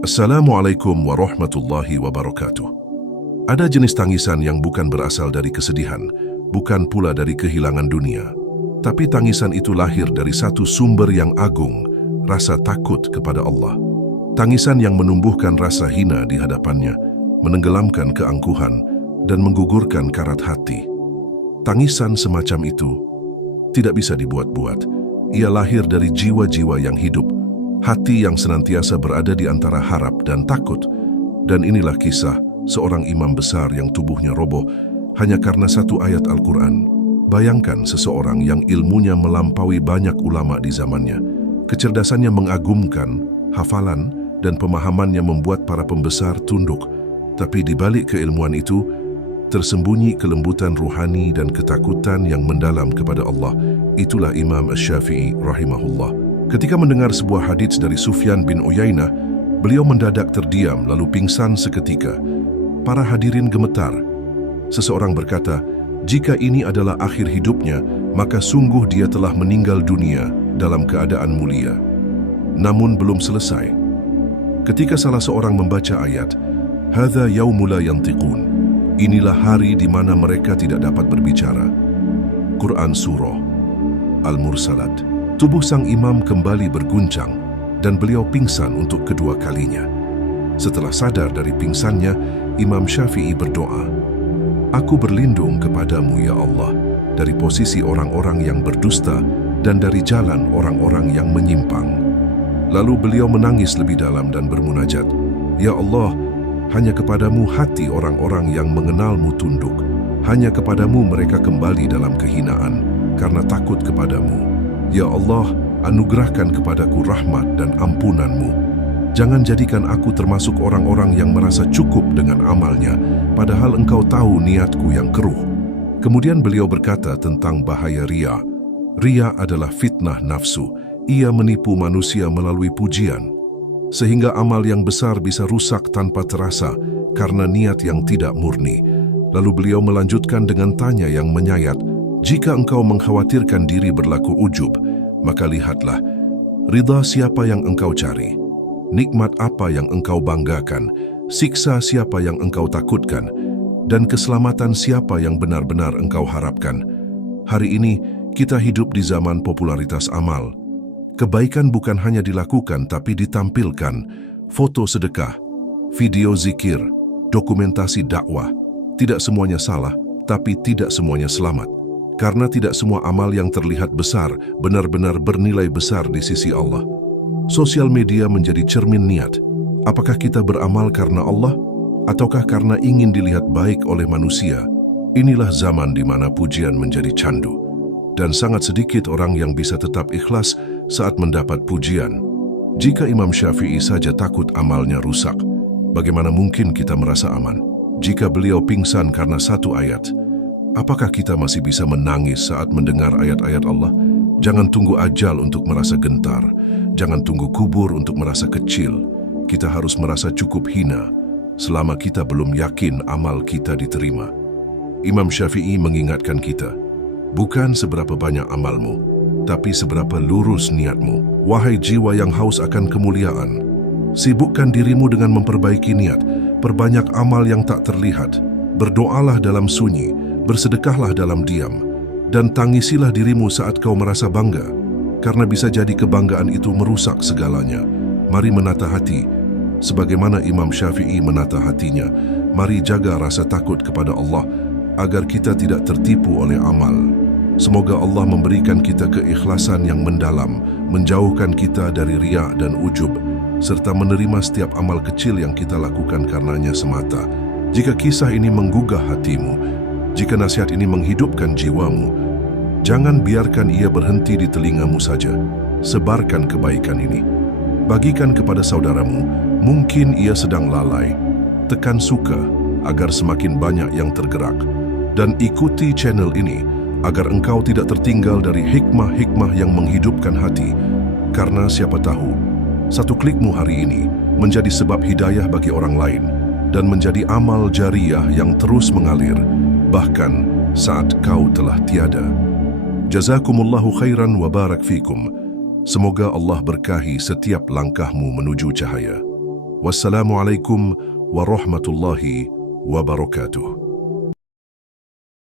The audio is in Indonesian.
Assalamualaikum warahmatullahi wabarakatuh. Ada jenis tangisan yang bukan berasal dari kesedihan, bukan pula dari kehilangan dunia. Tapi tangisan itu lahir dari satu sumber yang agung, rasa takut kepada Allah. Tangisan yang menumbuhkan rasa hina di hadapannya, menenggelamkan keangkuhan, dan menggugurkan karat hati. Tangisan semacam itu tidak bisa dibuat-buat. Ia lahir dari jiwa-jiwa yang hidup, hati yang senantiasa berada di antara harap dan takut. Dan inilah kisah seorang imam besar yang tubuhnya roboh hanya karena satu ayat Al-Quran. Bayangkan seseorang yang ilmunya melampaui banyak ulama di zamannya. Kecerdasannya mengagumkan, hafalan dan pemahamannya membuat para pembesar tunduk. Tapi di balik keilmuan itu, tersembunyi kelembutan ruhani dan ketakutan yang mendalam kepada Allah. Itulah Imam Asy-Syafi'i rahimahullah. Ketika mendengar sebuah hadits dari Sufyan bin Uyainah, beliau mendadak terdiam lalu pingsan seketika. Para hadirin gemetar. Seseorang berkata, jika ini adalah akhir hidupnya, maka sungguh dia telah meninggal dunia dalam keadaan mulia. Namun belum selesai. Ketika salah seorang membaca ayat, "Hadza yaumul la yantiqun." Inilah hari di mana mereka tidak dapat berbicara. Quran Surah Al-Mursalat. Tubuh sang imam kembali berguncang dan beliau pingsan untuk kedua kalinya. Setelah sadar dari pingsannya, Imam Syafi'i berdoa, "Aku berlindung kepadamu ya Allah dari posisi orang-orang yang berdusta dan dari jalan orang-orang yang menyimpang." Lalu beliau menangis lebih dalam dan bermunajat, "Ya Allah, hanya kepadamu hati orang-orang yang mengenalmu tunduk. Hanya kepadamu mereka kembali dalam kehinaan karena takut kepadamu. Ya Allah, anugerahkan kepadaku rahmat dan ampunanmu. Jangan jadikan aku termasuk orang-orang yang merasa cukup dengan amalnya, padahal engkau tahu niatku yang keruh." Kemudian beliau berkata tentang bahaya riya. Riya adalah fitnah nafsu. Ia menipu manusia melalui pujian, sehingga amal yang besar bisa rusak tanpa terasa karena niat yang tidak murni. Lalu beliau melanjutkan dengan tanya yang menyayat, "Jika engkau mengkhawatirkan diri berlaku ujub, maka lihatlah, ridha siapa yang engkau cari? Nikmat apa yang engkau banggakan? Siksa siapa yang engkau takutkan? Dan keselamatan siapa yang benar-benar engkau harapkan?" Hari ini, kita hidup di zaman popularitas amal. Kebaikan bukan hanya dilakukan, tapi ditampilkan. Foto sedekah, video zikir, dokumentasi dakwah. Tidak semuanya salah, tapi tidak semuanya selamat. Karena tidak semua amal yang terlihat besar benar-benar bernilai besar di sisi Allah. Sosial media menjadi cermin niat. Apakah kita beramal karena Allah, ataukah karena ingin dilihat baik oleh manusia? Inilah zaman di mana pujian menjadi candu. Dan sangat sedikit orang yang bisa tetap ikhlas saat mendapat pujian. Jika Imam Syafi'i saja takut amalnya rusak, bagaimana mungkin kita merasa aman? Jika beliau pingsan karena satu ayat, apakah kita masih bisa menangis saat mendengar ayat-ayat Allah? Jangan tunggu ajal untuk merasa gentar. Jangan tunggu kubur untuk merasa kecil. Kita harus merasa cukup hina selama kita belum yakin amal kita diterima. Imam Syafi'i mengingatkan kita, bukan seberapa banyak amalmu, tapi seberapa lurus niatmu. Wahai jiwa yang haus akan kemuliaan, sibukkan dirimu dengan memperbaiki niat, perbanyak amal yang tak terlihat, berdoalah dalam sunyi, bersedekahlah dalam diam, dan tangisilah dirimu saat kau merasa bangga, karena bisa jadi kebanggaan itu merusak segalanya. Mari menata hati, sebagaimana Imam Syafi'i menata hatinya. Mari jaga rasa takut kepada Allah, agar kita tidak tertipu oleh amal. Semoga Allah memberikan kita keikhlasan yang mendalam, menjauhkan kita dari riya dan ujub, serta menerima setiap amal kecil yang kita lakukan karenanya semata. Jika kisah ini menggugah hatimu, jika nasihat ini menghidupkan jiwamu, jangan biarkan ia berhenti di telingamu saja. Sebarkan kebaikan ini. Bagikan kepada saudaramu, mungkin ia sedang lalai. Tekan suka agar semakin banyak yang tergerak. Dan ikuti channel ini agar engkau tidak tertinggal dari hikmah-hikmah yang menghidupkan hati. Karena siapa tahu, satu klikmu hari ini menjadi sebab hidayah bagi orang lain dan menjadi amal jariyah yang terus mengalir, bahkan saat kau telah tiada. Jazakumullahu khairan wa barak fikum. Semoga Allah berkahi setiap langkahmu menuju cahaya. Wassalamualaikum warahmatullahi wabarakatuh.